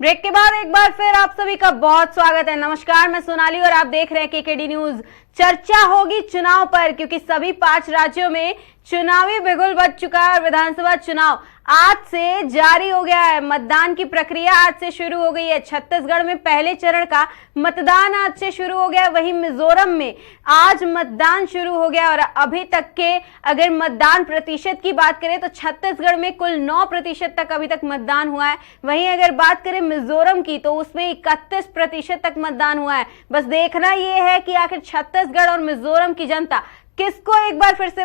Break के बाद एक बार फिर आप सभी का बहुत स्वागत है। नमस्कार, मैं सोनाली और आप देख रहे हैं केकेडी न्यूज। चर्चा होगी चुनाव पर, क्योंकि सभी 5 राज्यों में चुनावी बिगुल बज चुका है और विधानसभा चुनाव आज से जारी हो गया है। मतदान की प्रक्रिया आज से शुरू हो गई है। छत्तीसगढ़ में पहले चरण का मतदान आज से शुरू हो गया, वहीं मिजोरम में आज मतदान शुरू हो गया और अभी तक के अगर मतदान प्रतिशत की बात करें तो छत्तीसगढ़ में कुल 9% तक अभी तक मतदान हुआ है। वहीं अगर बात करें मिजोरम की तो उसमें 31% तक मतदान हुआ है। बस देखना यह है कि आखिर छत्तीसगढ़ और मिजोरम की जनता किसको एक बार फिर से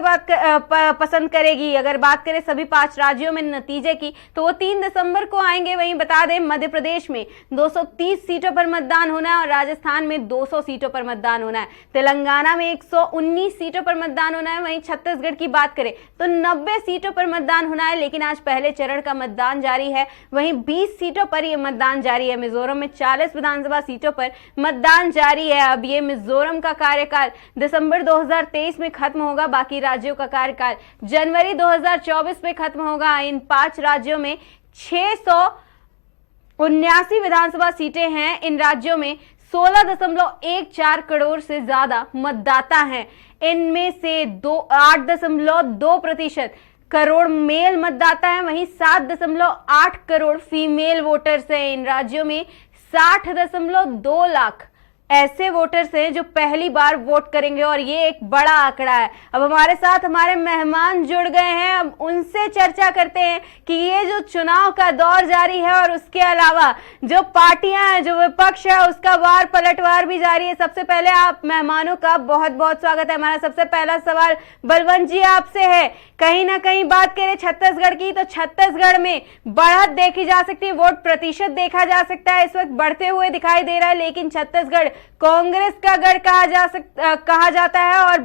पसंद करेगी। अगर बात करें सभी 5 राज्यों में नतीजे की तो वो 3 दिसंबर को आएंगे। वहीं बता दें मध्य प्रदेश में 230 सीटों पर मतदान होना है और राजस्थान में 200 सीटों पर मतदान होना है। तेलंगाना में 119 सीटों पर मतदान होना है। वहीं छत्तीसगढ़ की बात करें तो 90 सीटों पर मतदान होना है, लेकिन आज पहले चरण का मतदान जारी है। वहीं 20 सीटों पर यह मतदान जारी है। मिजोरम में 40 विधानसभा सीटों पर मतदान जारी है। अब ये मिजोरम का कार्यकाल दिसंबर 2023 में खत्म होगा, बाकी राज्यों का कार्यकाल जनवरी 2024 में खत्म होगा। इन 5 राज्यों में 679 विधानसभा सीटें हैं। इन राज्यों में 16.14 करोड़ से ज्यादा मतदाता हैं। इनमें से 8.2% करोड़ मेल मतदाता हैं, वहीं 7.8 करोड़ फीमेल वोटर्स हैं। इन राज्यों में 60.2 लाख ऐसे वोटर्स हैं जो पहली बार वोट करेंगे और ये एक बड़ा आंकड़ा है। अब हमारे साथ हमारे मेहमान जुड़ गए हैं, अब उनसे चर्चा करते हैं कि ये जो चुनाव का दौर जारी है और उसके अलावा जो पार्टियां हैं, जो विपक्ष है, उसका वार पलटवार भी जारी है। सबसे पहले आप मेहमानों का बहुत बहुत स्वागत है। हमारा सबसे पहला सवाल बलवंत जी आपसे है। कहीं ना कहीं बात करें छत्तीसगढ़ की तो छत्तीसगढ़ में बढ़त देखी जा सकती है, वोट प्रतिशत देखा जा सकता है इस वक्त बढ़ते हुए दिखाई दे रहा है, लेकिन छत्तीसगढ़ कांग्रेस का गढ़ कहा जाता है और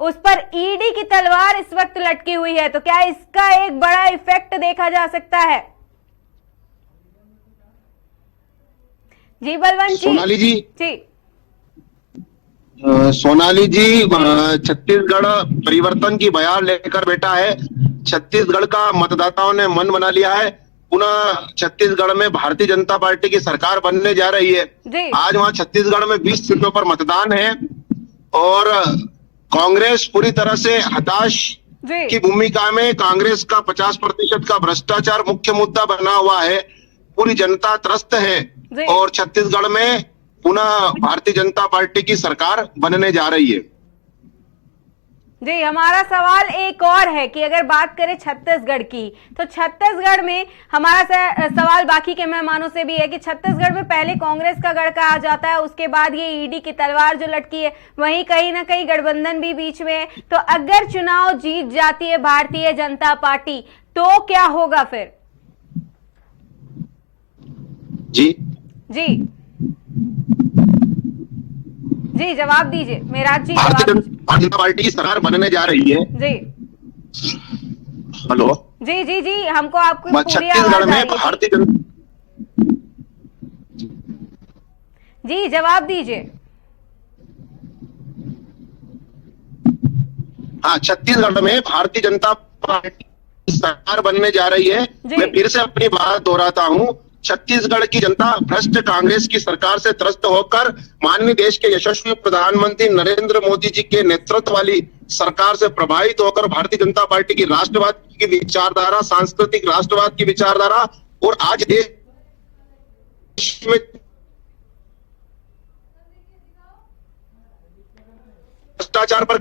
उस पर ईडी की तलवार इस वक्त लटकी हुई है। तो क्या इसका एक बड़ा इफेक्ट देखा जा सकता है? जी बलवंत सोनाली जी। जी सोनाली जी, छत्तीसगढ़ परिवर्तन की बयार लेकर बैठा है। छत्तीसगढ़ का मतदाताओं ने मन बना लिया है। पुनः छत्तीसगढ़ में भारतीय जनता पार्टी की सरकार बनने जा रही है। आज वहां छत्तीसगढ़ में 20 सीटों पर मतदान है और कांग्रेस पूरी तरह से हताश की भूमिका में। कांग्रेस का 50% का भ्रष्टाचार मुख्य मुद्दा बना हुआ है। पूरी जनता त्रस्त है और छत्तीसगढ़ में पुनः भारतीय जनता पार्टी की सरकार बनने जा रही है। जी, हमारा सवाल एक और है कि अगर बात करें छत्तीसगढ़ की तो छत्तीसगढ़ में हमारा सवाल बाकी के मेहमानों से भी है कि छत्तीसगढ़ में पहले कांग्रेस का गढ़ कहा जाता है, उसके बाद ये ईडी की तलवार जो लटकी है, वहीं कहीं ना कहीं गठबंधन भी बीच में है। तो अगर चुनाव जीत जाती है भारतीय जनता पार्टी तो क्या होगा फिर? जी जी जवाब दीजिए मेराज जी। भारतीय जनता पार्टी की सरकार बनने जा रही है। जी हेलो। जी जी जी हमको आपको छत्तीसगढ़ में भारतीय जनता जी जवाब दीजिए। हाँ, छत्तीसगढ़ में भारतीय जनता पार्टी की सरकार बनने जा रही है। मैं फिर से अपनी बात दोहराता हूँ, छत्तीसगढ़ की जनता भ्रष्ट कांग्रेस की सरकार से त्रस्त होकर माननीय देश के यशस्वी प्रधानमंत्री नरेंद्र मोदी जी के नेतृत्व वाली सरकार से प्रभावित होकर भारतीय जनता पार्टी की राष्ट्रवाद की विचारधारा, सांस्कृतिक राष्ट्रवाद की विचारधारा और आज देश में भ्रष्टाचार पर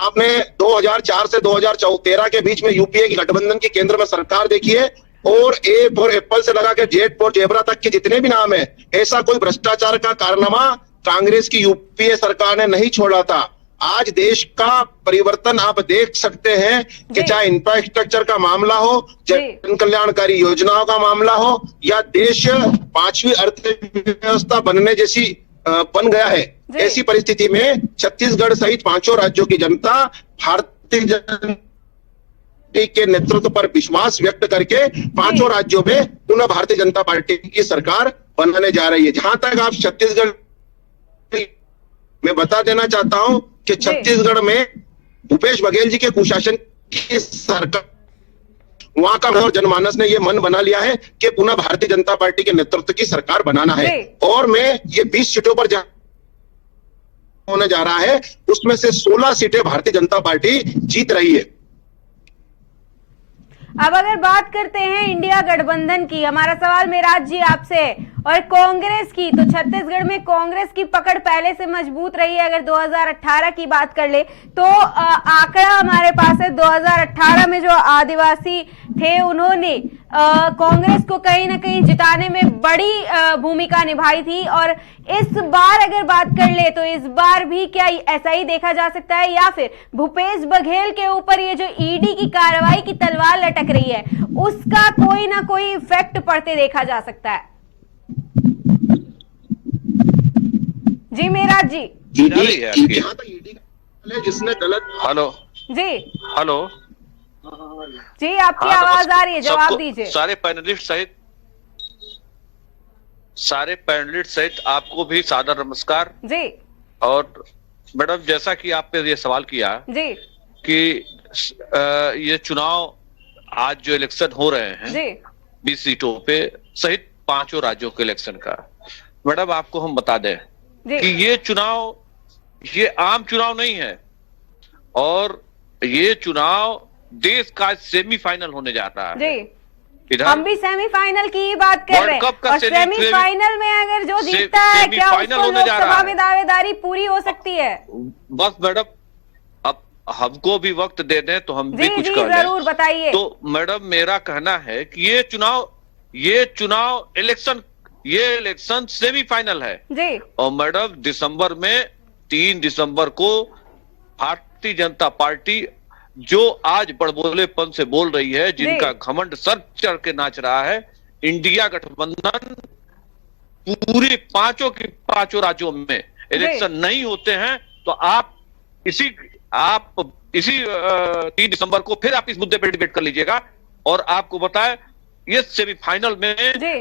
आपने 2004 से 2013 के बीच में यूपीए की गठबंधन की केंद्र में सरकार देखी है और ए फॉर एप्पल से लगा के जेड फॉर जेबरा तक के जितने भी नाम है, ऐसा कोई भ्रष्टाचार का कारनामा कांग्रेस की यूपीए सरकार ने नहीं छोड़ा था। आज देश का परिवर्तन आप देख सकते हैं कि चाहे इंफ्रास्ट्रक्चर का मामला हो, जन कल्याणकारी योजनाओं का मामला हो या देश 5वीं अर्थव्यवस्था बनने जैसी बन गया है। ऐसी परिस्थिति में छत्तीसगढ़ सहित 5 राज्यों की जनता भारतीय जनता के नेतृत्व पर विश्वास व्यक्त करके 5 राज्यों में पुनः भारतीय जनता पार्टी की सरकार बनाने जा रही है। जहां तक आप छत्तीसगढ़ मैं बता देना चाहता हूं कि छत्तीसगढ़ में भूपेश बघेल जी के कुशासन की सरकार, वहां का और जनमानस ने ये मन बना लिया है कि पुनः भारतीय जनता पार्टी के नेतृत्व की सरकार बनाना है। और मैं ये 20 सीटों पर होने जा रहा है, उसमें से 16 सीटें भारतीय जनता पार्टी जीत रही है। अब अगर बात करते हैं इंडिया गठबंधन की, हमारा सवाल मेराज जी आपसे है, और कांग्रेस की, तो छत्तीसगढ़ में कांग्रेस की पकड़ पहले से मजबूत रही है। अगर 2018 की बात कर ले तो आंकड़ा हमारे पास है, 2018 में जो आदिवासी थे उन्होंने कांग्रेस को कहीं ना कहीं जिताने में बड़ी भूमिका निभाई थी। और इस बार अगर बात कर ले तो इस बार भी क्या ऐसा ही देखा जा सकता है, या फिर भूपेश बघेल के ऊपर ये जो ईडी की कार्रवाई की तलवार लटक रही है उसका कोई ना कोई इफेक्ट पड़ते देखा जा सकता है? जी मेराज जी। जिसने गलत। हेलो जी। हेलो जी, आपकी आवाज आ रही है, जवाब दीजिए। सारे पैनलिस्ट सहित आपको भी सादर नमस्कार जी। और मैडम, जैसा कि आपने ये सवाल किया जी कि ये चुनाव आज जो इलेक्शन हो रहे हैं जी 20 सीटों पे सहित 5 राज्यों के इलेक्शन का, मैडम आपको हम बता दें कि ये चुनाव ये आम चुनाव नहीं है, और ये चुनाव देश का सेमीफाइनल होने जा रहा है। जी, हम भी सेमीफाइनल की ही बात कर रहे हैं, और सेमीफाइनल में अगर जो जीतता है क्या उसको लोकसभा में दावेदारी पूरी हो सकती है? बस मैडम, अब हमको भी वक्त दे दें तो हम भी कुछ कर लें। जरूर बताइए। तो मैडम, मेरा कहना है कि ये चुनाव इलेक्शन सेमीफाइनल है जी। और मैडम दिसंबर में 3 दिसंबर को भारतीय जनता पार्टी जो आज बड़बोलेपन से बोल रही है, जिनका घमंड सर चढ़ के नाच रहा है, इंडिया गठबंधन पूरे 5 राज्यों में इलेक्शन नहीं होते हैं, तो आप इसी 3 दिसंबर को फिर आप इस मुद्दे पर डिबेट कर लीजिएगा। और आपको बताए, ये सेमीफाइनल में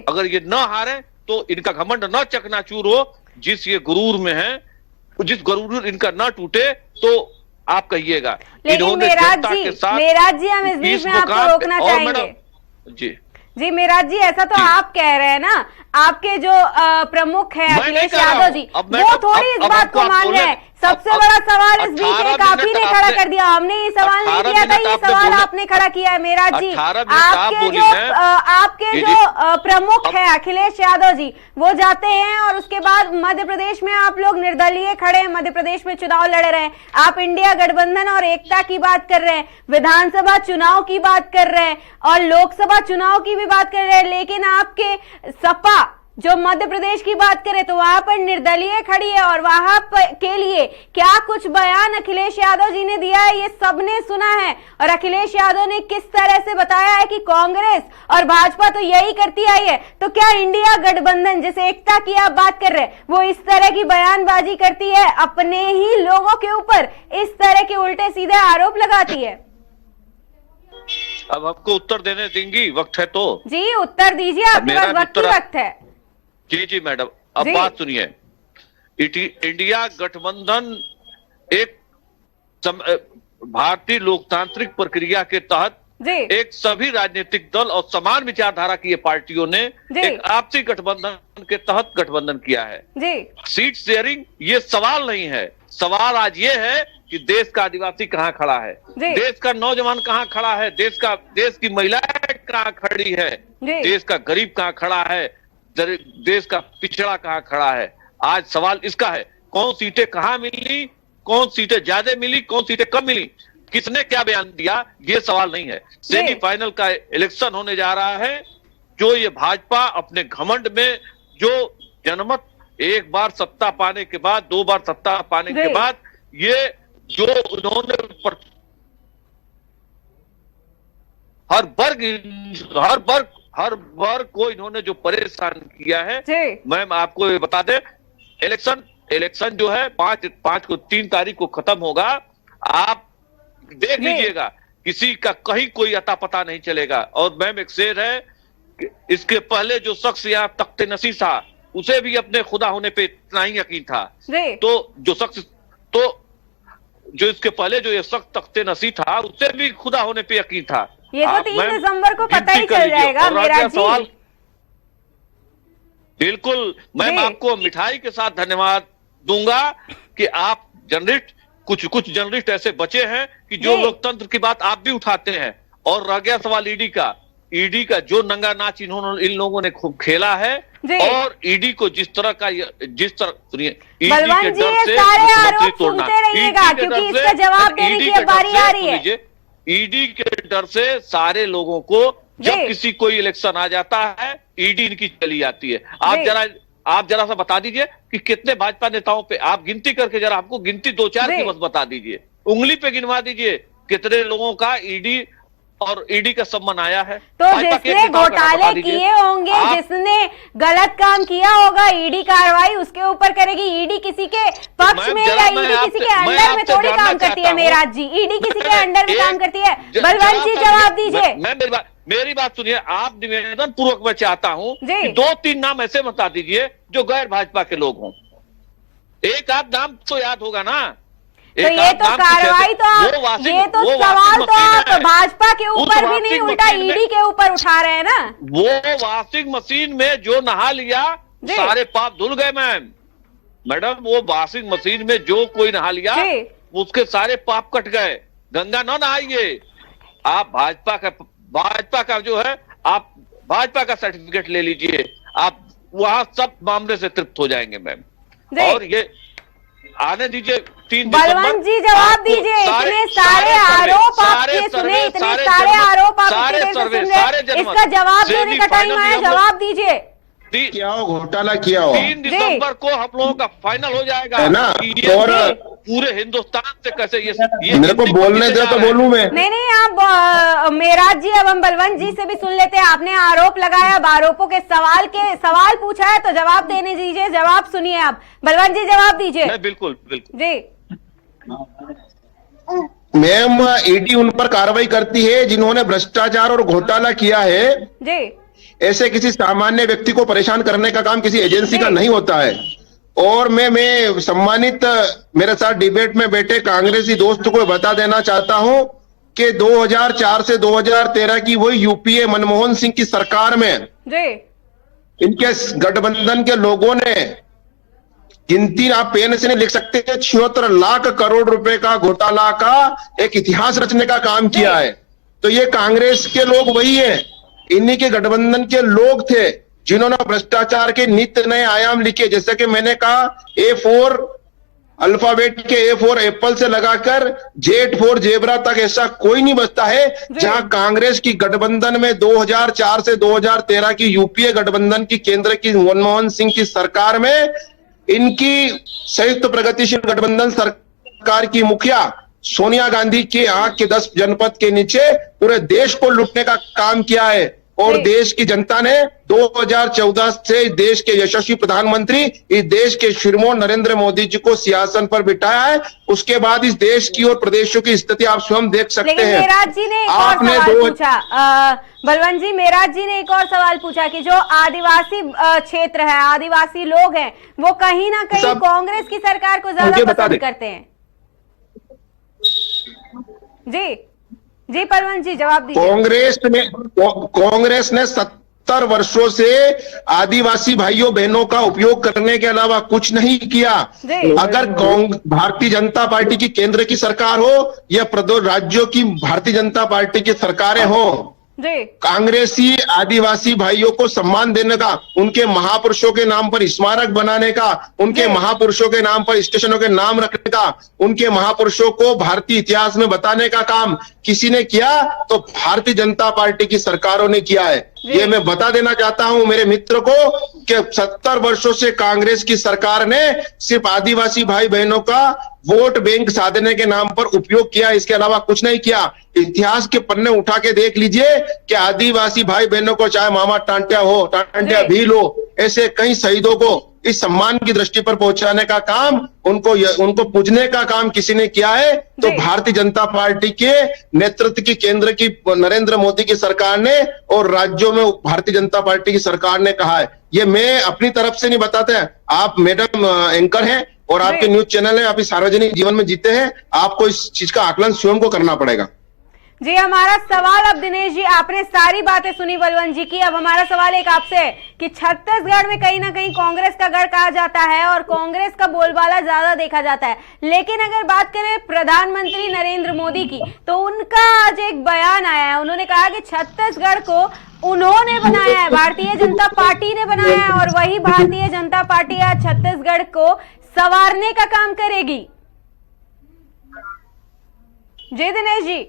अगर ये न हारे तो इनका घमंड न चकनाचूर हो, जिस ये गुरूर में है, जिस गुरूर इनका न टूटे, तो आप कहिएगा। लेकिन मेराज जी हम इस बीच में आपको रोकना चाहेंगे। जी मेराज जी, ऐसा तो आप कह रहे हैं ना, आपके जो प्रमुख है अखिलेश यादव जी, वो थोड़ी इस बात को मान रहे हैं। सबसे बड़ा सवाल इस बीच एक आप ही ने खड़ा कर दिया, हमने ये सवाल नहीं किया था, ये सवाल आपने खड़ा किया है मेराज जी। आपके जो प्रमुख है अखिलेश यादव जी, वो जाते हैं और उसके बाद मध्य प्रदेश में आप लोग निर्दलीय खड़े हैं, मध्य प्रदेश में चुनाव लड़ रहे हैं। आप इंडिया गठबंधन और एकता की बात कर रहे हैं, विधानसभा चुनाव की बात कर रहे हैं और लोकसभा चुनाव की भी बात कर रहे हैं, लेकिन आपके सपा जो मध्य प्रदेश की बात करें तो वहां पर निर्दलीय खड़ी है, और वहां के लिए क्या कुछ बयान अखिलेश यादव जी ने दिया है ये सबने सुना है। और अखिलेश यादव ने किस तरह से बताया है कि कांग्रेस और भाजपा तो यही करती आई है, तो क्या इंडिया गठबंधन जिसे एकता की आप बात कर रहे हैं वो इस तरह की बयानबाजी करती है, अपने ही लोगों के ऊपर इस तरह के उल्टे सीधे आरोप लगाती है? अब आपको उत्तर देने देंगी, वक्त है तो? जी उत्तर दीजिए, आपके पास वक्त है। जी मैडम, अब बात सुनिए। इंडिया गठबंधन एक भारतीय लोकतांत्रिक प्रक्रिया के तहत एक सभी राजनीतिक दल और समान विचारधारा की पार्टियों ने एक आपसी गठबंधन के तहत गठबंधन किया है। सीट शेयरिंग ये सवाल नहीं है, सवाल आज ये है कि देश का आदिवासी कहाँ खड़ा है, देश का नौजवान कहाँ खड़ा है, देश की महिलाएं कहाँ खड़ी है, देश का गरीब कहाँ खड़ा है, देश का पिछड़ा कहाँ खड़ा है। आज सवाल इसका है, कौन सीटें कहाँ मिली, कौन सीटें ज्यादा मिली, कौन सीटें कम मिली, किसने क्या बयान दिया, ये सवाल नहीं है। सेमीफाइनल का इलेक्शन होने जा रहा है। जो ये भाजपा अपने घमंड में जो जनमत एक बार सत्ता पाने के बाद, 2 बार सत्ता पाने के बाद, ये जो उन्होंने हर वर्ग को इन्होंने जो परेशान किया है, मैम आपको ये बता दें, इलेक्शन जो है 3 तारीख को खत्म होगा। आप देख लीजिएगा, किसी का कहीं कोई अता पता नहीं चलेगा। और मैम एक शेर है, इसके पहले जो शख्स यहाँ तख्ते नशीं था, उसे भी अपने खुदा होने पे इतना ही यकीन था। तो जो शख्स जो इसके पहले जो ये शख्स तख्ते नसी था, उसे भी खुदा होने पे यकीन था। ये तो 3 दिसंबर को पता ही चल जाएगा मेरा जी। बिल्कुल, मैं आपको मिठाई के साथ धन्यवाद दूंगा कि आप जर्नलिस्ट, कुछ जर्नलिस्ट ऐसे बचे हैं कि जो लोकतंत्र की बात आप भी उठाते हैं। और रह गया सवाल ईडी का जो नंगा नाच इन लोगों ने खूब खेला है, और ईडी को जिस तरह सुनिए, बलवंत जी ये सारे आरोप सुनते रहिएगा क्योंकि इसका जवाब देने की बारी आ रही है। ईडी के डर से सारे लोगों को जब किसी कोई इलेक्शन आ जाता है, ईडी इनकी चली जाती है। आप जरा सा बता दीजिए कि कितने भाजपा नेताओं पे, आप गिनती करके जरा हमको गिनती 2-4 की बस बता दीजिए, उंगली पे गिनवा दीजिए कितने लोगों का ईडी और ईडी का सम्मान आया है। तो जिसने घोटाले किए होंगे, जिसने गलत काम किया होगा, ईडी कार्रवाई उसके ऊपर करेगी। ईडी किसी के पक्ष में या ईडी किसी के अंडर में थोड़ी काम करती है मेराज जी, ईडी किसी के अंडर में काम करती है। बलवंत जी जवाब दीजिए। मेरी बात सुनिए, आप निवेदन पूर्वक मैं चाहता हूं कि 2-3 नाम ऐसे बता दीजिए जो गैर भाजपा के लोग हों। एक आध नाम तो याद होगा ना। तो ये तो कार्रवाई तो आप, ये तो सवाल तो आप भाजपा के ऊपर भी नहीं, उल्टा ईडी के ऊपर उठा रहे हैं ना। वो वॉशिंग मशीन में जो नहा लिया सारे पाप धुल गए मैडम। वो वॉशिंग मशीन में जो कोई नहा लिया उसके सारे पाप कट गए। गंगा न नहाइए आप। भाजपा का जो है, आप भाजपा का सर्टिफिकेट ले लीजिए, आप वहां सब मामले से तृप्त हो जाएंगे मैम। और ये आने दीजिए 3 बलवंत जी जवाब दीजिए। इतने सारे आरोप आपके सुने, इतने सारे आरोप आप इसका जवाब देने का टाइम आया, जवाब दीजिए। क्या हो घोटाला किया हो? 3 दिसंबर को हम लोगों का फाइनल हो जाएगा, है ना? और पूरे हिंदुस्तान से कैसे ये मेरे को बोलने दे तो बोलूं मैं। नहीं आप मेराज जी, अब हम बलवंत जी से भी सुन लेते हैं। आपने आरोप लगाया, अब आरोपों के सवाल पूछा है तो जवाब देने दीजिए। जवाब सुनिए आप, बलवंत जी जवाब दीजिए। बिल्कुल जी मैम, ईडी उन पर कार्रवाई करती है जिन्होंने भ्रष्टाचार और घोटाला किया है जी। ऐसे किसी सामान्य व्यक्ति को परेशान करने का काम किसी एजेंसी का नहीं होता है। और मैं सम्मानित मेरे साथ डिबेट में बैठे कांग्रेसी दोस्त को बता देना चाहता हूं कि 2004 से 2013 की वही यूपीए मनमोहन सिंह की सरकार में जी इनके गठबंधन के लोगों ने, गिनती आप पेन से नहीं लिख सकते, 76 लाख करोड़ रुपए का घोटाला का एक इतिहास रचने का काम किया है। तो ये कांग्रेस के लोग वही है, इन्हीं के गठबंधन के लोग थे जिन्होंने भ्रष्टाचार के नित्य नए आयाम लिखे। जैसे कि मैंने कहा, A4 अल्फाबेट के A4 एप्पल से लगाकर Z4 जेबरा तक ऐसा कोई नहीं बचता है जहां कांग्रेस की गठबंधन में 2004 से 2013 की यूपीए गठबंधन की केंद्र की मनमोहन सिंह की सरकार में इनकी संयुक्त प्रगतिशील गठबंधन सरकार की मुखिया सोनिया गांधी के आंख के 10 जनपद के नीचे पूरे देश को लूटने का काम किया है। और देश की जनता ने 2014 से देश के यशस्वी प्रधानमंत्री, इस देश के श्रीमान नरेंद्र मोदी जी को सिंहासन पर बिठाया है। उसके बाद इस देश की और प्रदेशों की स्थिति आप स्वयं देख सकते हैं। मेराज जी ने एक और सवाल पूछा, बलवंत जी, मेराज जी ने एक और सवाल पूछा कि जो आदिवासी क्षेत्र है, आदिवासी लोग हैं, वो कहीं ना कहीं कांग्रेस की सरकार को ज्यादा पसंद करते हैं। जी बलवंत जी जवाब दीजिए। कांग्रेस ने 70 वर्षों से आदिवासी भाइयों बहनों का उपयोग करने के अलावा कुछ नहीं किया। अगर भारतीय जनता पार्टी की केंद्र की सरकार हो या राज्यों की भारतीय जनता पार्टी की सरकारें हो, कांग्रेसी आदिवासी भाइयों को सम्मान देने का, उनके महापुरुषों के नाम पर स्मारक बनाने का, उनके महापुरुषों के नाम पर स्टेशनों के नाम रखने का, उनके महापुरुषों को भारतीय इतिहास में बताने का काम किसी ने किया तो भारतीय जनता पार्टी की सरकारों ने किया है। ये मैं बता देना चाहता हूं मेरे मित्र को कि 70 वर्षों से कांग्रेस की सरकार ने सिर्फ आदिवासी भाई बहनों का वोट बैंक साधने के नाम पर उपयोग किया, इसके अलावा कुछ नहीं किया। इतिहास के पन्ने उठा के देख लीजिए कि आदिवासी भाई बहनों को, चाहे मामा टांटिया हो, टांटिया भील हो, ऐसे कई शहीदों को इस सम्मान की दृष्टि पर पहुंचाने का काम, उनको पूजने का काम किसी ने किया है तो भारतीय जनता पार्टी के नेतृत्व की केंद्र की नरेंद्र मोदी की सरकार ने और राज्यों में भारतीय जनता पार्टी की सरकार ने कहा है। ये मैं अपनी तरफ से नहीं बताते हैं, आप मैडम एंकर हैं और आपके न्यूज चैनल है, आप इस सार्वजनिक जीवन में जीते हैं, आपको इस चीज का आकलन स्वयं को करना पड़ेगा। जी, हमारा सवाल अब दिनेश जी, आपने सारी बातें सुनी बलवंत जी की, अब हमारा सवाल एक आपसे है कि छत्तीसगढ़ में कहीं ना कहीं कांग्रेस का गढ़ कहा जाता है और कांग्रेस का बोलबाला ज्यादा देखा जाता है, लेकिन अगर बात करें प्रधानमंत्री नरेंद्र मोदी की तो उनका आज एक बयान आया है। उन्होंने कहा कि छत्तीसगढ़ को उन्होंने बनाया है, भारतीय जनता पार्टी ने बनाया है और वही भारतीय जनता पार्टी आज छत्तीसगढ़ को संवारने का काम करेगी। जी दिनेश जी।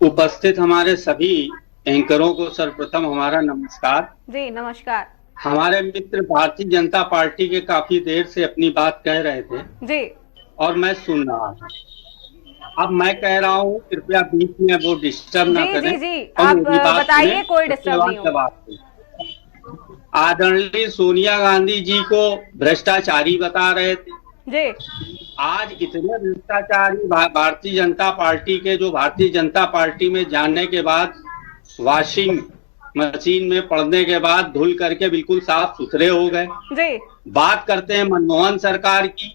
उपस्थित हमारे सभी एंकरों को सर्वप्रथम हमारा नमस्कार। जी नमस्कार। हमारे मित्र भारतीय जनता पार्टी के काफी देर से अपनी बात कह रहे थे जी, और मैं सुन रहा था। अब मैं कह रहा हूँ, कृपया बीच में वो डिस्टर्ब ना करें। जी जी, आप बताइए, कोई डिस्टर्ब नहीं हो। आदरणीय सोनिया गांधी जी को भ्रष्टाचारी बता रहे थे जी। आज इतने भ्रष्टाचारी भारतीय जनता पार्टी के, जो भारतीय जनता पार्टी में जाने के बाद वॉशिंग मशीन में पड़ने के बाद धुल करके बिल्कुल साफ सुथरे हो गए जी। बात करते हैं मनमोहन सरकार की।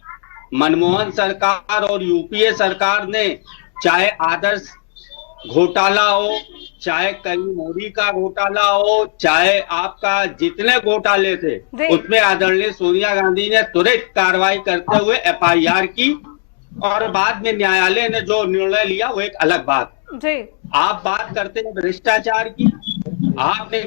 मनमोहन सरकार और यूपीए सरकार ने चाहे आदर्श घोटाला हो, चाहे कई मोदी का घोटाला हो, चाहे आपका जितने घोटाले थे उसमें आदरणीय सोनिया गांधी ने तुरंत कार्रवाई करते हुए एफआईआर की और बाद में न्यायालय ने जो निर्णय लिया वो एक अलग बात जी। आप बात करते हैं भ्रष्टाचार की, आपने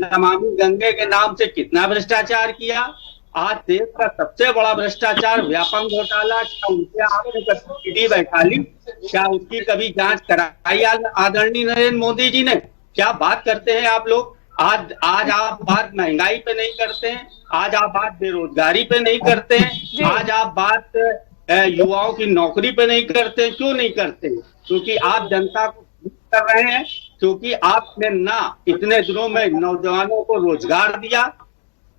नमामि गंगे के नाम से कितना भ्रष्टाचार किया। आज देश का सबसे बड़ा भ्रष्टाचार व्यापम घोटाला, क्या उनसे आपने कभी ईडी बैठा ली? क्या उसकी कभी जांच कराई आदरणीय नरेंद्र मोदी जी ने? क्या बात करते हैं आप लोग? आज आप बात महंगाई पे नहीं करते हैं, आज आप बात बेरोजगारी पे नहीं करते हैं, आज आप बात युवाओं की नौकरी पे नहीं करते हैं। क्यों नहीं करते हैं? क्योंकि आप जनता को कर रहे हैं, क्योंकि आपने ना इतने दिनों में नौजवानों को रोजगार दिया।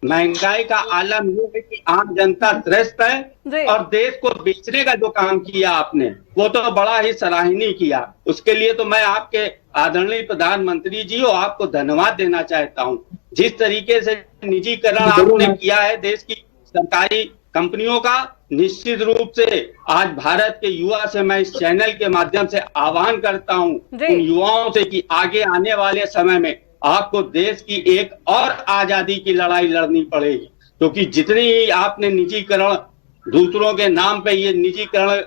महंगाई का आलम ये है कि आम जनता त्रस्त है और देश को बेचने का जो काम किया आपने वो तो बड़ा ही सराहनीय किया। उसके लिए तो मैं आपके आदरणीय प्रधानमंत्री जी और आपको धन्यवाद देना चाहता हूँ। जिस तरीके से निजीकरण आपने किया है देश की सरकारी कंपनियों का, निश्चित रूप से आज भारत के युवा से मैं इस चैनल के माध्यम से आह्वान करता हूँ उन युवाओं से कि आगे आने वाले समय में आपको देश की एक और आजादी की लड़ाई लड़नी पड़ेगी, क्योंकि जितनी ही आपने निजीकरण दूसरों के नाम पे ये निजीकरण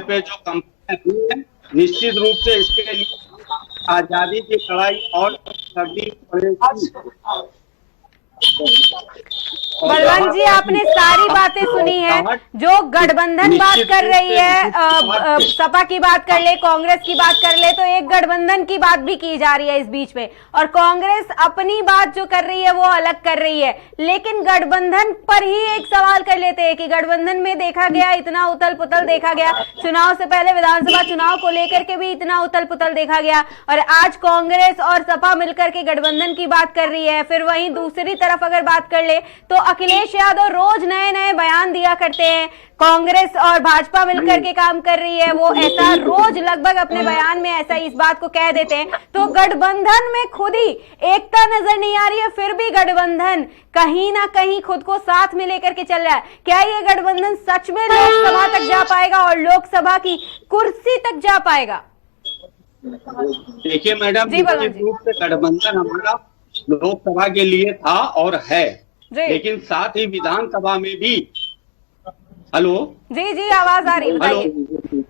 पे जो कंपनियां हुई है, निश्चित रूप से इसके लिए आजादी की लड़ाई और लड़नी पड़ेगी। बलवंत जी, आपने सारी बातें सुनी है। जो गठबंधन बात कर रही है, सपा की बात कर ले, कांग्रेस की बात कर ले, तो एक गठबंधन की बात भी की जा रही है इस बीच में, और कांग्रेस अपनी बात जो कर रही है वो अलग कर रही है। लेकिन गठबंधन पर ही एक सवाल कर लेते हैं कि गठबंधन में देखा गया इतना उथल पुथल देखा गया, चुनाव से पहले विधानसभा चुनाव को लेकर के भी इतना उथल पुथल देखा गया, और आज कांग्रेस और सपा मिलकर के गठबंधन की बात कर रही है। फिर वहीं दूसरी तरफ अगर बात कर ले तो अखिलेश यादव रोज नए नए बयान दिया करते हैं, कांग्रेस और भाजपा मिलकर के काम कर रही है, वो ऐसा रोज लगभग अपने बयान में ऐसा इस बात को कह देते हैं। तो गठबंधन में खुद ही एकता नजर नहीं आ रही है, फिर भी गठबंधन कहीं ना कहीं खुद को साथ में लेकर के चल रहा है। क्या ये गठबंधन सच में लोकसभा तक जा पाएगा और लोकसभा की कुर्सी तक जा पाएगा? देखिए मैडम, निश्चित रूप से गठबंधन हमारा लोकसभा के लिए था और है, लेकिन साथ ही विधानसभा में भी। हेलो जी जी, आवाज आ रही है, बताइए।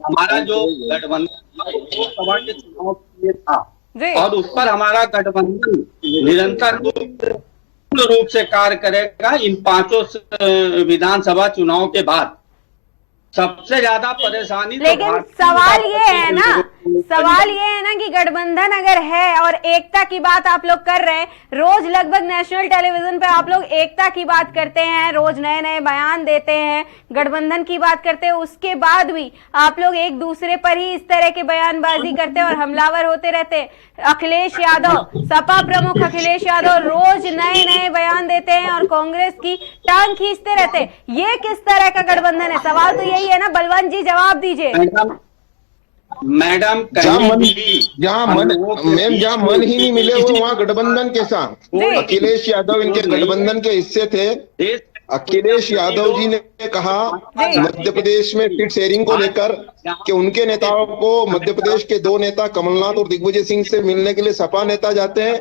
हमारा जो गठबंधन लोकसभा के चुनाव के लिए था और उस पर हमारा गठबंधन निरंतर रूप से कार्य करेगा। इन 5 विधानसभा चुनाव के बाद सबसे ज्यादा परेशानी, लेकिन सवाल ये है ना सवाल ये है ना कि गठबंधन अगर है और एकता की बात आप लोग कर रहे हैं, रोज लगभग नेशनल टेलीविजन पे आप लोग एकता की बात करते हैं, रोज नए नए बयान देते हैं, गठबंधन की बात करते हैं, उसके बाद भी आप लोग एक दूसरे पर ही इस तरह के बयानबाजी करते हैं और हमलावर होते रहते हैं। अखिलेश यादव, सपा प्रमुख अखिलेश यादव रोज नए नए बयान देते हैं और कांग्रेस की टांग खींचते रहते हैं। ये किस तरह का गठबंधन है? सवाल तो यही है ना, बलवंत जी जवाब दीजिए। मैडम जहाँ मन ही नहीं मिले हुए वहाँ गठबंधन कैसा? अखिलेश यादव इनके गठबंधन के हिस्से थे। अखिलेश यादव जी ने कहा मध्य प्रदेश में सीट शेयरिंग को लेकर कि उनके नेताओं को मध्य प्रदेश के 2 नेता कमलनाथ और दिग्विजय सिंह से मिलने के लिए सपा नेता जाते हैं।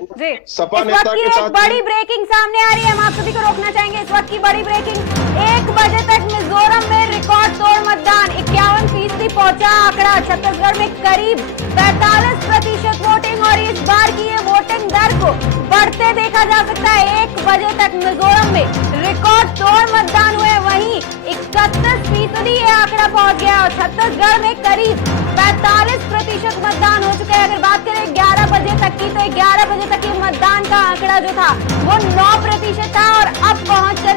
सपा नेता के साथ बड़ी ब्रेकिंग सामने आ रही है, हम आप सभी को रोकना चाहेंगे। इस वक्त की बड़ी ब्रेकिंग, 1 बजे तक मिजोरम में रिकॉर्ड तोड़ मतदान, 51% पहुंचा आंकड़ा। छत्तीसगढ़ में करीब 45% वोटिंग और इस बार की ये वोटिंग दर को बढ़ते देखा जा सकता है। 1 बजे तक मिजोरम में रिकॉर्ड तोड़ मतदान हुए, वहीं 31% ये आंकड़ा पहुंच गया और छत्तीसगढ़ में करीब 45% मतदान हो चुका है। अगर बात करें 11 बजे तक की, तो 11 बजे तक ये मतदान का आंकड़ा जो था वो 9% था और अब पहुंचकर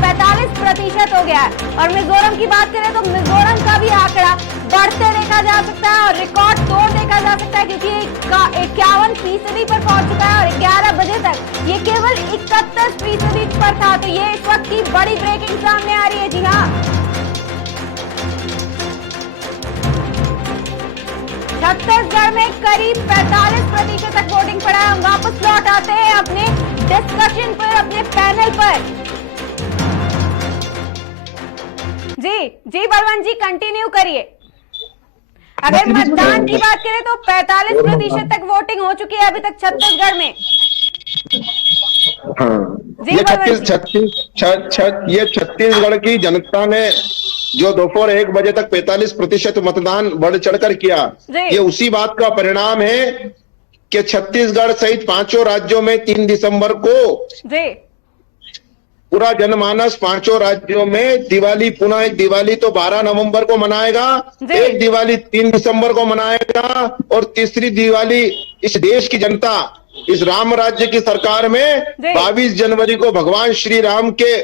45% हो गया है। और मिजोरम की बात करें तो मिजोरम का भी आंकड़ा बढ़ते देखा जा सकता है और रिकॉर्ड तोड़ देखा जा सकता है, क्योंकि 51% पर पहुंच चुका है और 11 बजे तक ये केवल 31% पर था। तो ये इस वक्त की बड़ी ब्रेकिंग सामने आ रही है। जी हाँ, छत्तीसगढ़ में करीब 45% तक वोटिंग पड़ा है। हम वापस लौट आते हैं अपने डिस्कशन पर, अपने पैनल पर। जी बलवंत जी कंटिन्यू करिए। अगर मतदान की बात करें तो 45% तक वोटिंग हो चुकी है अभी तक छत्तीसगढ़ में। ये छत्तीसगढ़ की जनता ने जो दोपहर 1 बजे तक 45% मतदान बढ़ चढ़कर किया, ये उसी बात का परिणाम है कि छत्तीसगढ़ सहित 5 राज्यों में 3 दिसंबर को पूरा जनमानस 5 राज्यों में दिवाली, पुनः एक दिवाली तो 12 नवंबर को मनाएगा, एक दिवाली 3 दिसंबर को मनाएगा और तीसरी दिवाली इस देश की जनता इस राम राज्य की सरकार में 22 जनवरी को भगवान श्री राम के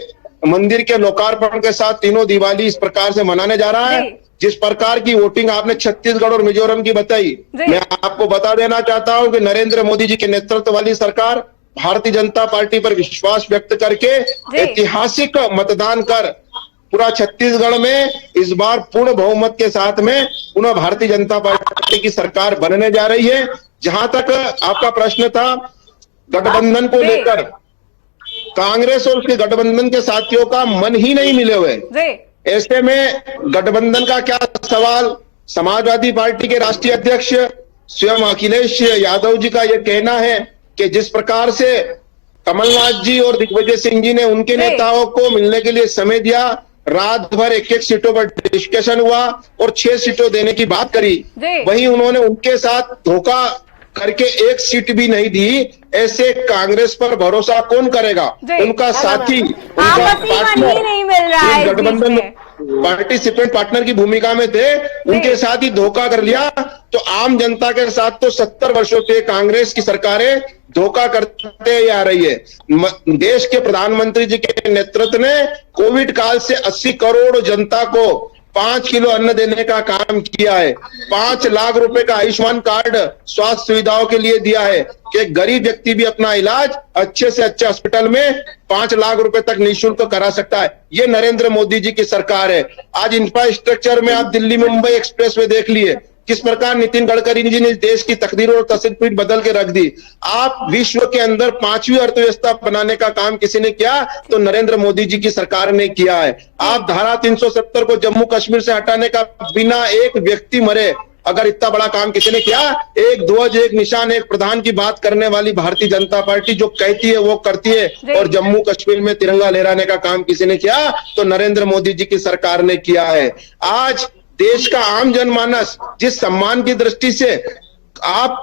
मंदिर के लोकार्पण के साथ तीनों दिवाली इस प्रकार से मनाने जा रहा है। जिस प्रकार की वोटिंग आपने छत्तीसगढ़ और मिजोरम की बताई, मैं आपको बता देना चाहता हूं कि नरेंद्र मोदी जी के नेतृत्व वाली सरकार भारतीय जनता पार्टी पर विश्वास व्यक्त करके ऐतिहासिक मतदान कर पूरा छत्तीसगढ़ में इस बार पूर्ण बहुमत के साथ में पुनः भारतीय जनता पार्टी की सरकार बनने जा रही है। जहां तक आपका प्रश्न था गठबंधन को लेकर, कांग्रेस और उसके गठबंधन के साथियों का मन ही नहीं मिले हुए। ऐसे में गठबंधन का क्या सवाल? समाजवादी पार्टी के राष्ट्रीय अध्यक्ष स्वयं अखिलेश यादव जी का यह कहना है कि जिस प्रकार से कमलनाथ जी और दिग्विजय सिंह जी ने उनके नेताओं को मिलने के लिए समय दिया, रात भर 1-1 सीटों पर डिस्कशन हुआ और 6 सीटों देने की बात करी, वहीं उन्होंने उनके साथ धोखा करके 1 सीट भी नहीं दी। ऐसे कांग्रेस पर भरोसा कौन करेगा? उनका साथी, उनका पार्टनर गठबंधन पार्टिसिपेंट पार्टनर की भूमिका में थे, उनके साथ ही धोखा कर लिया। तो आम जनता के साथ तो 70 वर्षों से कांग्रेस की सरकारें धोखा करते ही आ रही है। देश के प्रधानमंत्री जी के नेतृत्व ने कोविड काल से 80 करोड़ जनता को 5 किलो अन्न देने का काम किया है। 5 लाख रुपए का आयुष्मान कार्ड स्वास्थ्य सुविधाओं के लिए दिया है कि गरीब व्यक्ति भी अपना इलाज अच्छे से अच्छे अस्पताल में 5 लाख रुपए तक निःशुल्क करा सकता है। ये नरेंद्र मोदी जी की सरकार है। आज इंफ्रास्ट्रक्चर में आप दिल्ली मुंबई एक्सप्रेस वे देख लिए किस प्रकार नितिन गडकरी जी ने देश की तकदीर और तस्वीर बदल के रख दी। आप विश्व के अंदर 5वीं अर्थव्यवस्था बनाने का काम किसी ने किया तो नरेंद्र मोदी जी की सरकार ने किया है। आप धारा 370 को जम्मू कश्मीर से हटाने का बिना एक व्यक्ति मरे अगर इतना बड़ा काम किसी ने किया, एक ध्वज एक निशान एक प्रधान की बात करने वाली भारतीय जनता पार्टी जो कहती है वो करती है और जम्मू कश्मीर में तिरंगा लहराने का काम किसी ने किया तो नरेंद्र मोदी जी की सरकार ने किया है। आज देश का आम जनमानस जिस सम्मान की दृष्टि से आप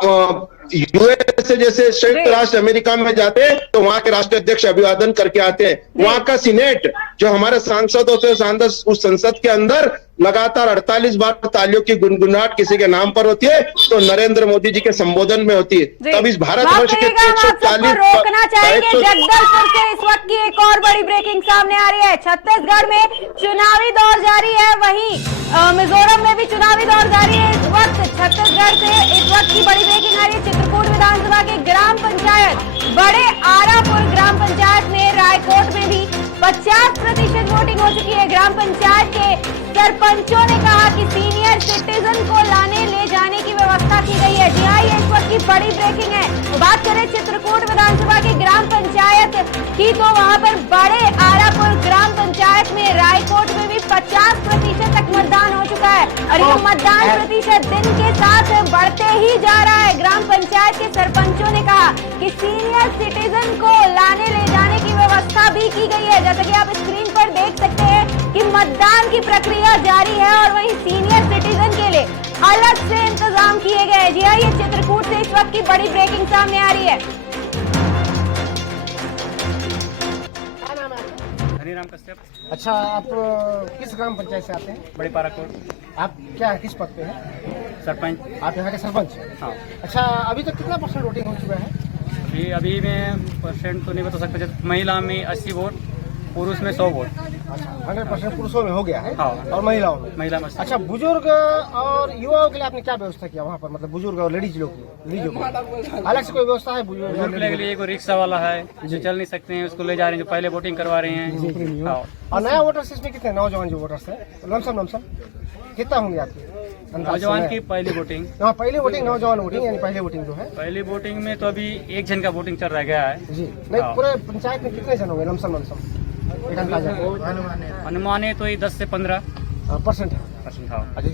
यूएसए जैसे संयुक्त राष्ट्र अमेरिका में जाते हैं तो वहां के राष्ट्राध्यक्ष अभिवादन करके आते हैं। वहां का सीनेट जो हमारे सांसद होते हैं, उस संसद के अंदर लगातार 48 बार तालियों की गुनगुनाहट किसी के नाम पर होती है तो नरेंद्र मोदी जी के संबोधन में होती है। तब इस भारतवर्ष के 140 रोकना चाहेंगे जगदलपुर से इस वक्त की एक और बड़ी ब्रेकिंग सामने आ रही है। छत्तीसगढ़ में चुनावी दौर जारी है, वहीं मिजोरम में भी चुनावी दौर जारी है। इस वक्त छत्तीसगढ़ से इस वक्त की बड़ी ब्रेकिंग आ रही है। चित्रकूट विधानसभा के ग्राम पंचायत बड़े आरापुर ग्राम पंचायत में रायकोट में भी 50% वोटिंग हो चुकी है। ग्राम पंचायत के सरपंचों ने कहा कि सीनियर सिटीजन को लाने ले जाने की व्यवस्था की गई है। जी हाँ, ये इस वक्त की बड़ी ब्रेकिंग है। तो बात करें चित्रकूट विधानसभा की ग्राम पंचायत की तो वहां पर बड़े आरापुर ग्राम पंचायत में रायकोट में भी 50% तक मतदान हो चुका है और ये मतदान प्रतिशत दिन के साथ बढ़ते ही जा रहा है। ग्राम पंचायत के सरपंचों ने कहा कि सीनियर सिटीजन को लाने ले जाने की व्यवस्था भी की गई है। जैसा कि आप स्क्रीन पर देख सकते हैं कि मतदान की प्रक्रिया जारी है और वहीं सीनियर सिटीजन के लिए अलग से इंतजाम किए गए हैं। जी हाँ, ये चित्रकूट से इस वक्त की बड़ी ब्रेकिंग सामने आ रही है। हनीराम कश्यप। अच्छा, आप किस ग्राम पंचायत से आते हैं? बड़े पाराकोट। आप क्या किस पद पे हैं? सरपंच। आप यहाँ के सरपंच? हाँ। अच्छा, अभी तक कितना % वोटिंग हो चुका है? अभी में परसेंट तो नहीं बता सकते। महिला में 80 वोट, पुरुष में 100 वोट। अच्छा, 100% पुरुषों में हो गया है। हाँ। और महिलाओं में? महिला में 80। अच्छा, बुजुर्ग और युवाओं के लिए आपने क्या व्यवस्था किया वहाँ पर? मतलब बुजुर्ग और लेडीज लोग अलग से कोई व्यवस्था है? बुजुर्ग के लिए कोई रिक्शा वाला है जो चल नहीं सकते हैं, उसको ले जा रहे हैं, जो पहले वोटिंग करवा रहे हैं। हाँ। और नया वोटर्स इसमें कितने नौजवान जो वोटर्स है लमसम कितना होंगे आपके? नौजवान की पहली वोटिंग। हाँ, पहली वोटिंग, नौजवान वोटिंग यानी पहली वोटिंग जो है। पहली वोटिंग में तो अभी एक जन का वोटिंग चल रह गया है जी। नहीं, पूरे पंचायत में कितने जन होंगे लमसम? अनुमाने तो ये 10 से 15% है। हाँ। अच्छा,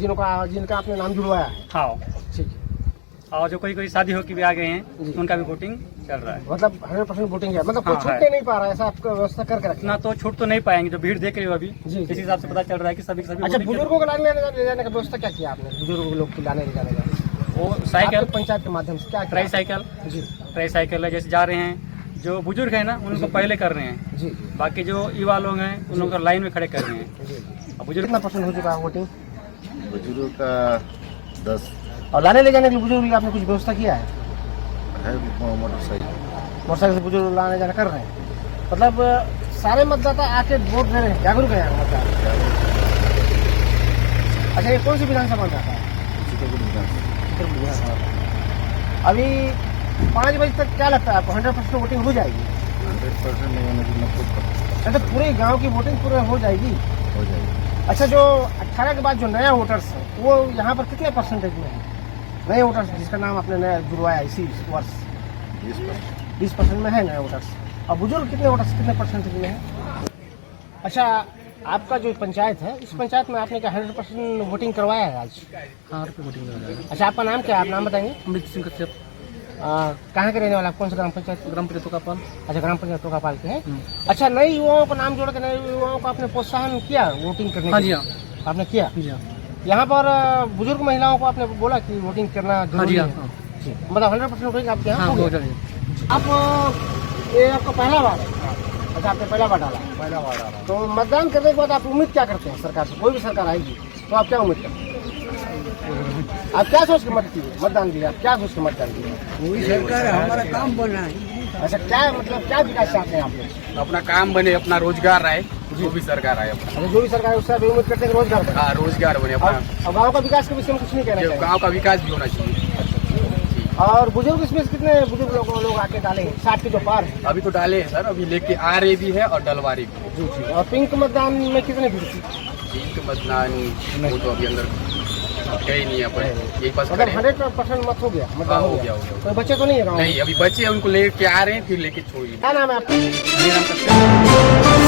जिनका आपने नाम जुड़वाया है। हाँ, ठीक। और जो कोई शादी होकर भी आ गए हैं उनका भी वोटिंग चल रहा है। मतलब 100% वोटिंग है, मतलब कोई हाँ, छूटने नहीं पा रहा है, ऐसा आपका व्यवस्था करके रखना? ना तो छूट तो नहीं पाएंगे, जो भीड़ देख रहे हो अभी इस हिसाब से पता चल रहा है कि सभी अच्छा, बुजुर्गों को लाने ले जाने का व्यवस्था क्या किया आपने? बुजुर्ग लोग को लाने ले जाने का वो साइकिल पंचायत के माध्यम से क्या? Tricycle. जी, ट्राई साइकिल है। जैसे जा रहे हैं जो बुजुर्ग है ना उनको पहले कर रहे हैं जी, बाकी जो युवा लोग हैं उन लोगों को लाइन में खड़े कर रहे हैं जी। अब बुजुर्ग कितना % हो चुका है वोटिंग? बुजुर्ग का 10 और लाने ले जाने के लिए बुजुर्ग के लिए आपने कुछ व्यवस्था किया है? मोटरसाइकिल से बुजुर्ग लाने जाने कर रहे हैं। मतलब सारे मतदाता आके वोट दे रहे हैं, जागरूक है मतदाता। अच्छा, ये कौन सी विधानसभा जाता है? अभी 5 बजे तक क्या लगता है आपको 100% वोटिंग हो जाएगी? 100% नहीं होने की 90%। अच्छा, पूरे गांव की वोटिंग पूरे हो जाएगी? हो जाएगी। अच्छा, जो 18 के बाद जो नया वोटर्स है वो यहाँ पर कितने % में है? नए वोटर्स जिसका नाम आपने नया जुड़वाया इसी वर्ष 20% में है नए वोटर्स। और बुजुर्ग कितने वोटर्स कितने % में है? अच्छा, आपका जो पंचायत है इस पंचायत में आपने क्या 100% वोटिंग करवाया है आज? हाँ, वोटिंग करवाया। अच्छा, आपका नाम क्या है? आप नाम बताएंगे? अमृत सिंह कश्यप। कहाँ के रहने वाला? कौन सा ग्राम पंचायत? ग्राम पंचायत टोकापाल। अच्छा, ग्राम पंचायत टोकापाल के हैं। अच्छा, नए युवाओं को नाम जोड़ के नए युवाओं को आपने प्रोत्साहन किया वोटिंग करने? हाँ जी, हाँ आपने किया। यहाँ पर बुजुर्ग महिलाओं को आपने बोला कि वोटिंग करना जरूरी है? मतलब 100% वोटिंग आपके यहाँ हो गया? आप ये आपका पहला बार है? अच्छा, आपने पहला बार डाला? पहला बार आ रहा। तो मतदान करने के बाद आप उम्मीद क्या करते हैं सरकार से? कोई भी सरकार आएगी तो आप क्या उम्मीद करते हैं? आप क्या सोच के मतदान दिए? आप क्या सोच के मतदान दिए? वही सरकार हमारा काम बना है। अच्छा, क्या मतलब क्या विकास चाहते हैं आप लोग? अपना काम बने, अपना रोजगार आए, जो भी सरकार आए अपना। अच्छा, जो भी सरकार है उससे आप उम्मीद करते हैं रोजगार बने? हाँ, रोजगार बने अपना। और गाँव का विकास के विषय में कुछ नहीं कहना चाहिए? गाँव का विकास भी होना चाहिए। और बुजुर्ग इसमें कितने बुजुर्ग लोग आके डाले हैं? 60 के जो पार है? अभी तो डाले हैं सर, अभी लेके आ रहे भी है और डलवा रहे भी है। जी। और पिंक मतदान में कितने भीड़ थी? पिंक मतदान वो तो अभी अंदर गए नहीं है पर यही पास मतलब 100% मत हो गया? हाँ, हो गया। कोई बच्चे तो नहीं है गाँव में? नहीं, अभी बच्चे उनको लेके आ रहे हैं फिर लेके छोड़िए। क्या नाम है आपका? हनीराम कश्यप।